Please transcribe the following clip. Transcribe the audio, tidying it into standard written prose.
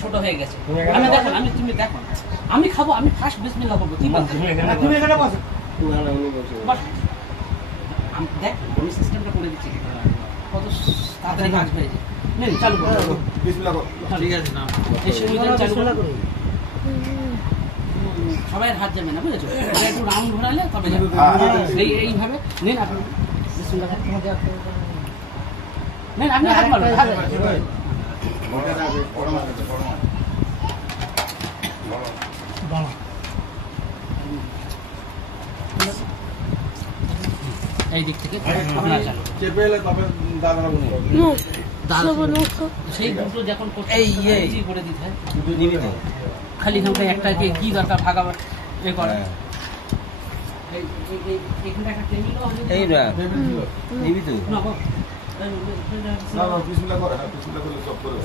ছোট হয়ে গেছে। আমি দেখো তুমি দেখো আমি খাবো, আমি ফার্স্ট বিসমিল্লাহ করবো। তুমি এখানে বসো। দেখ আমি সিস্টেমটা করে দিচ্ছি কত তাড়াতাড়ি কাজ হয়ে যায়। নেন চালু করো বিসমিল্লাহ করো। ঠিক আছে না এই সুবিধা চালু করো। সবাই হাত যাবে না বুঝেছো? একটু রাউন্ড ঘোরালে তবে যাবে। এইভাবে নেন আপনি বিসমিল্লাহ নেন আপনি হাত মারুন। এই দিক থেকে আপনার চালু চেপে এলে তবে সেই দুটো যখন এই করে দিতে হয় খালি এখানটা একটাকে কি দরকার ভাগা এ করে এখানটা একটা টেবিলও এই না নিবি তো না বিসমিল্লাহ করে বিসমিল্লাহ করলে সব করে